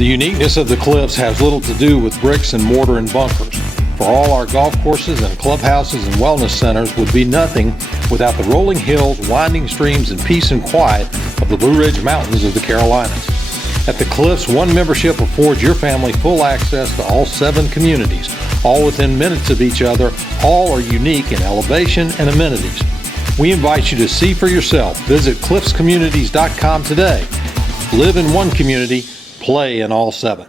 The uniqueness of the Cliffs has little to do with bricks and mortar and bunkers, for all our golf courses and clubhouses and wellness centers would be nothing without the rolling hills, winding streams, and peace and quiet of the Blue Ridge Mountains of the Carolinas. At the Cliffs, one membership affords your family full access to all 7 communities, all within minutes of each other. All are unique in elevation and amenities. We invite you to see for yourself. Visit cliffscommunities.com today. Live in one community, play in all 7.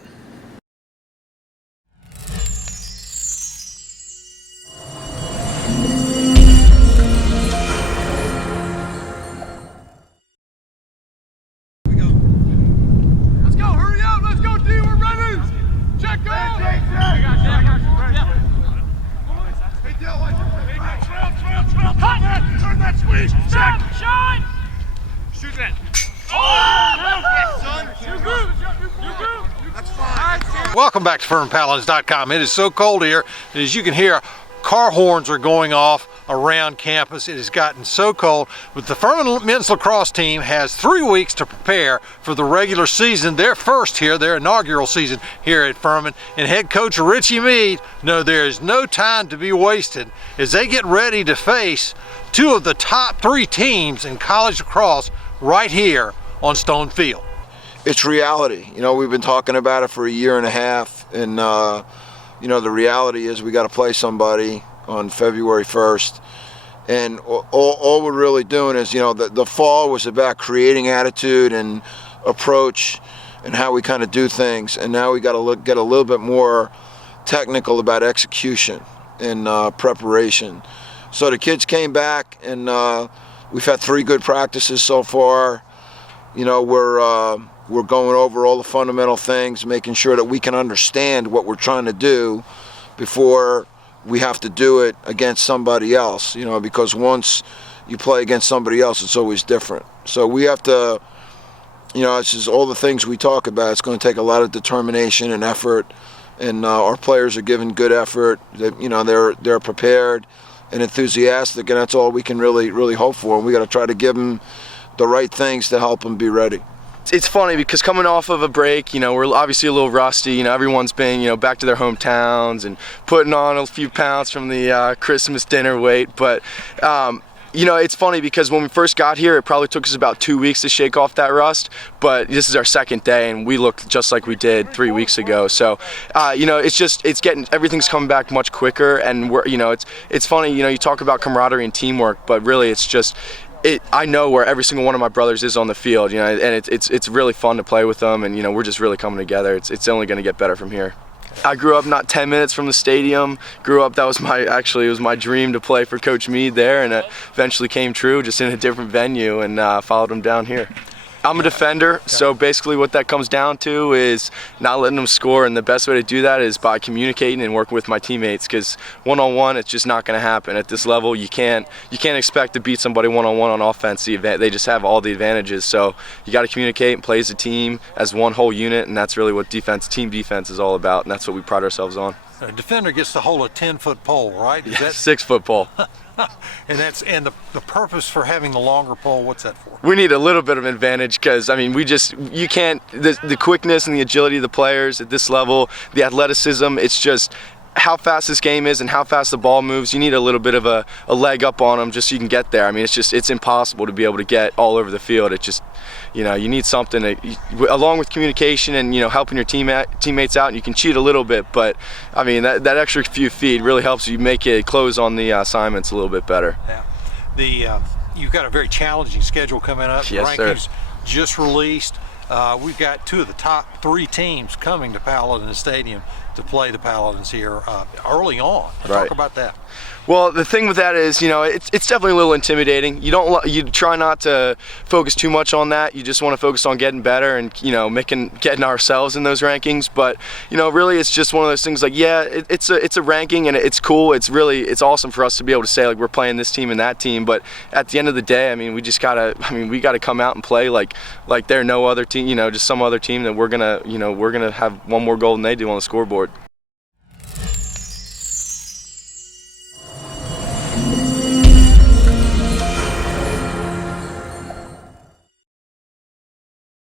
Welcome back to FurmanPaladins.com. It is so cold here, and as you can hear, car horns are going off around campus. It has gotten so cold, but the Furman men's lacrosse team has 3 weeks to prepare for the regular season. Their first here, their inaugural season here at Furman, and head coach Richie Meade knows there is no time to be wasted as they get ready to face 2 of the top 3 teams in college lacrosse right here on Stone Field. It's reality. You know, we've been talking about it for a year and a half, and you know, the reality is we got to play somebody on February 1st, and all we're really doing is, you know, the fall was about creating attitude and approach and how we kind of do things, and now we got to get a little bit more technical about execution and preparation. So the kids came back, and we've had 3 good practices so far. You know, we're going over all the fundamental things, making sure that we can understand what we're trying to do before we have to do it against somebody else, you know, because once you play against somebody else, it's always different. So we have to, you know, it's just all the things we talk about. It's going to take a lot of determination and effort, and our players are giving good effort. You know, they're prepared and enthusiastic, and that's all we can really hope for. And we got to try to give them the right things to help them be ready. It's funny because coming off of a break, you know, we're obviously a little rusty. You know, everyone's been, you know, back to their hometowns and putting on a few pounds from the Christmas dinner weight. But, you know, it's funny because when we first got here, it probably took us about 2 weeks to shake off that rust. But this is our 2nd day, and we look just like we did 3 weeks ago. So, you know, everything's coming back much quicker. And we're, you know, it's funny. You know, you talk about camaraderie and teamwork, but really, it's just. I know where every single one of my brothers is on the field, you know, and it's really fun to play with them, and you know, we're just really coming together. It's only going to get better from here. I grew up not 10 minutes from the stadium. That was it was my dream to play for Coach Meade there, and it eventually came true, just in a different venue, and followed him down here. I'm a defender, so basically what that comes down to is not letting them score, and the best way to do that is by communicating and working with my teammates, because one-on-one it's just not going to happen. At this level, you can't expect to beat somebody one-on-one on offense. They just have all the advantages, so you got to communicate and play as a team, as one whole unit, and that's really what team defense is all about, and that's what we pride ourselves on. A defender gets to hold a 10-foot pole, right? Is that 6-foot pole? And the purpose for having the longer pole, what's that for? We need a little bit of an advantage because, I mean, you can't, the quickness and the agility of the players at this level, the athleticism, it's just how fast this game is and how fast the ball moves. You need a little bit of a leg up on them just so you can get there. I mean, it's impossible to be able to get all over the field. It just, you know, you need something along with communication and, you know, helping your teammates out. And you can cheat a little bit, but I mean that extra few feet really helps you make it close on the assignments a little bit better. Yeah. You've got a very challenging schedule coming up. Yes, the rankings sir. Just released. We've got 2 of the top 3 teams coming to Paladin Stadium to play the Paladins here early on. Right. Talk about that. Well, the thing with that is, you know, it's definitely a little intimidating. You try not to focus too much on that. You just want to focus on getting better and, you know, getting ourselves in those rankings. But, you know, really it's just one of those things like, yeah, it's a ranking and it's cool. It's awesome for us to be able to say like we're playing this team and that team. But at the end of the day, I mean, we gotta come out and play like they're no other team, you know, just some other team that we're gonna have one more goal than they do on the scoreboard.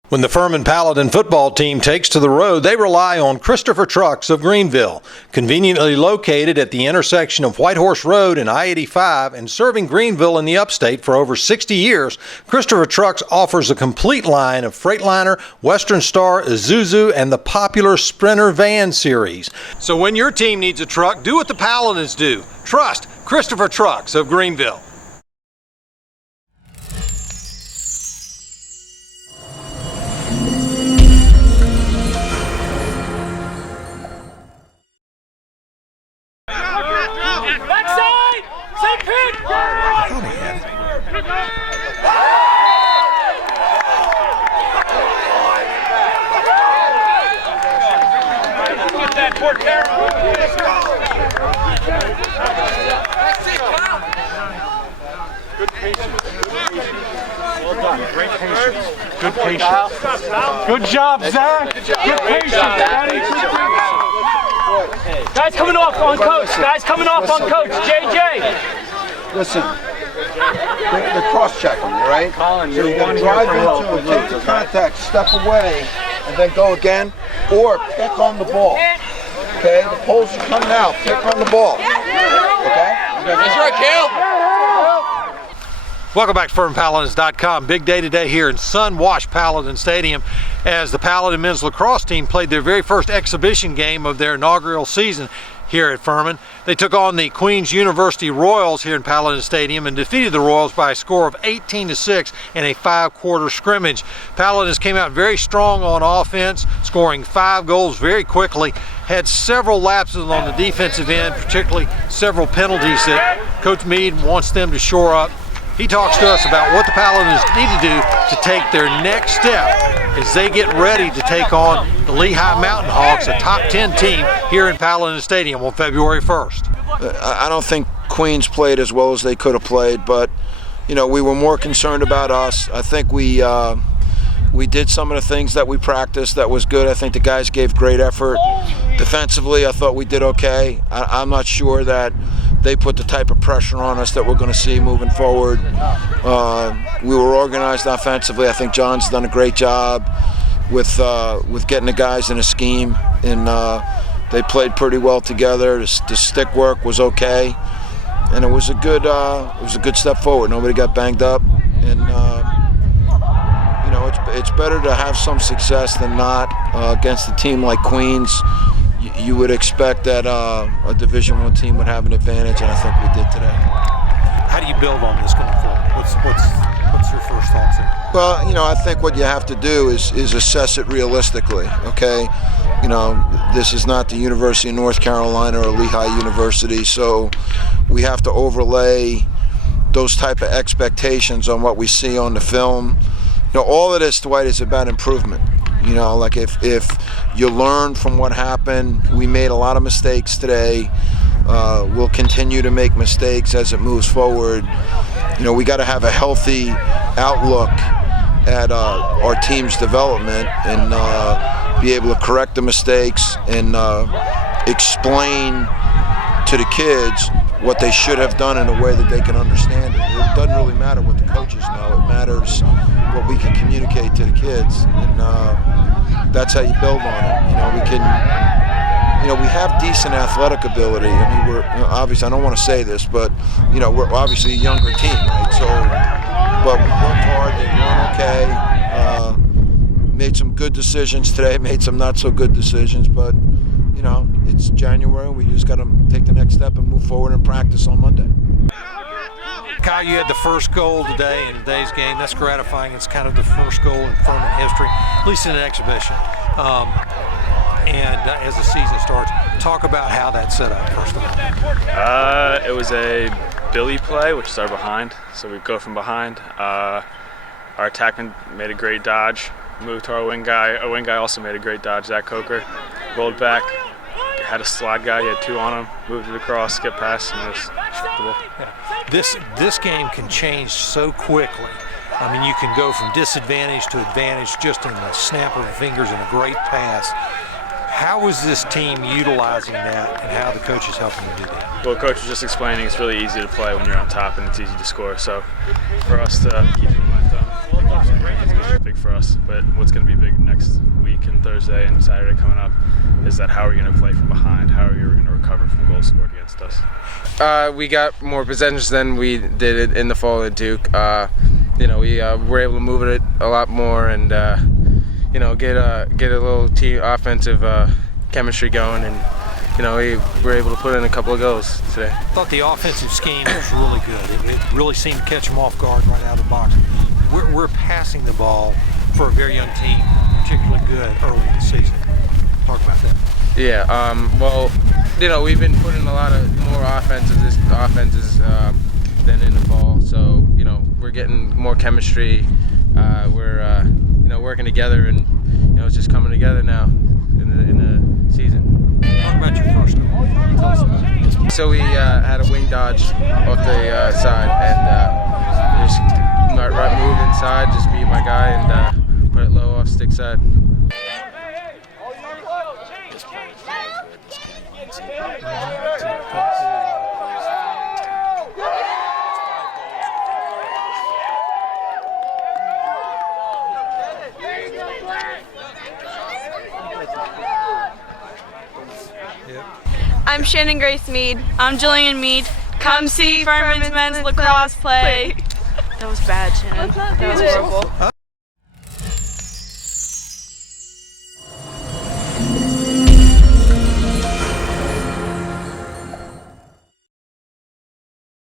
When the Furman Paladin football team takes to the road, they rely on Christopher Trucks of Greenville. Conveniently located at the intersection of Whitehorse Road and I-85 and serving Greenville in the upstate for over 60 years, Christopher Trucks offers a complete line of Freightliner, Western Star, Isuzu, and the popular Sprinter van series. So when your team needs a truck, do what the Paladins do. Trust Christopher Trucks of Greenville. Great patience. Good patience. Good job, Zach. Good patience, Daddy. Guys coming off on coach. Guys coming off on coach. JJ. Listen, they're cross-checking, right? Colin, so you gotta drive into it, take the contact, step away, and then go again, or pick on the ball. Okay, the poles are coming out, pick on the ball. Okay? That's right, Kale. Welcome back to FurmanPaladins.com. Big day today here in sun-washed Paladin Stadium as the Paladin men's lacrosse team played their very first exhibition game of their inaugural season here at Furman. They took on the Queen's University Royals here in Paladin Stadium and defeated the Royals by a score of 18-6 in a 5-quarter scrimmage. Paladins came out very strong on offense, scoring 5 goals very quickly. Had several lapses on the defensive end, particularly several penalties that Coach Meade wants them to shore up. He talks to us about what the Paladins need to do to take their next step as they get ready to take on the Lehigh Mountain Hawks, a top 10 team here in Paladin Stadium on February 1st. I don't think Queens played as well as they could have played, but you know, we were more concerned about us. I think we did some of the things that we practiced that was good. I think the guys gave great effort. Defensively, I thought we did okay. I'm not sure that they put the type of pressure on us that we're going to see moving forward. We were organized offensively. I think John's done a great job with getting the guys in a scheme, and they played pretty well together. The stick work was okay, and it was a good step forward. Nobody got banged up, and you know, it's better to have some success than not against a team like Queens. You would expect that a Division I team would have an advantage, and I think we did today. How do you build on this going forward? What's your first thoughts here? Well, you know, I think what you have to do is assess it realistically, okay? You know, this is not the University of North Carolina or Lehigh University, so we have to overlay those type of expectations on what we see on the film. You know, all of this, Dwight, is about improvement. You know, like if you learn from what happened, we made a lot of mistakes today. We'll continue to make mistakes as it moves forward. You know, we got to have a healthy outlook at our team's development and be able to correct the mistakes and explain to the kids what they should have done in a way that they can understand it. It doesn't really matter what the coaches know. It matters what we can communicate to the kids, and that's how you build on it. You know, we have decent athletic ability. I mean, we're, you know, obviously, I don't want to say this, but you know, we're obviously a younger team, right? So, but we worked hard. They won okay. Made some good decisions today. Made some not so good decisions, but you know, it's January. We just got to take the next step and move forward and practice on Monday. Kyle, you had the first goal today in today's game. That's gratifying. It's kind of the first goal in Furman history, at least in an exhibition. And as the season starts, talk about how that set up, first of all. It was a Billy play, which is our behind. So we go from behind. Our attackman made a great dodge, moved to our wing guy. Our wing guy also made a great dodge, Zach Coker. Rolled back, had a slide guy, he had 2 on him, moved it across, skipped past, and it was acceptable. Yeah. This game can change so quickly. I mean, you can go from disadvantage to advantage just in the snap of the fingers and a great pass. How is this team utilizing that, and how the coach is helping them do that? Well, coach was just explaining it's really easy to play when you're on top and it's easy to score. So for us to keep the momentum, big for us. But what's going to be big next week and Thursday and Saturday coming up is that how are you going to play from behind? How are you going to recover from goals scored against us? We got more possessions than we did in the fall at Duke. We were able to move it a lot more and get a little team offensive chemistry going, and we were able to put in a couple of goals today. I thought the offensive scheme was really good. It really seemed to catch them off guard right out of the box. We're passing the ball for a very young team, particularly good early in the season. Talk about that. Yeah, we've been putting a lot of more offenses than in the fall, so we're getting more chemistry. We're working together, and it's just coming together now in the season. Talk about your first goal. Tell us about it. So we had a wing dodge off the side, and just move inside, just beat my guy, and put it low off stick side. I'm Shannon Grace Mead. I'm Jillian Mead. Come see Furman's men's lacrosse play. That was bad, Shannon. That was horrible.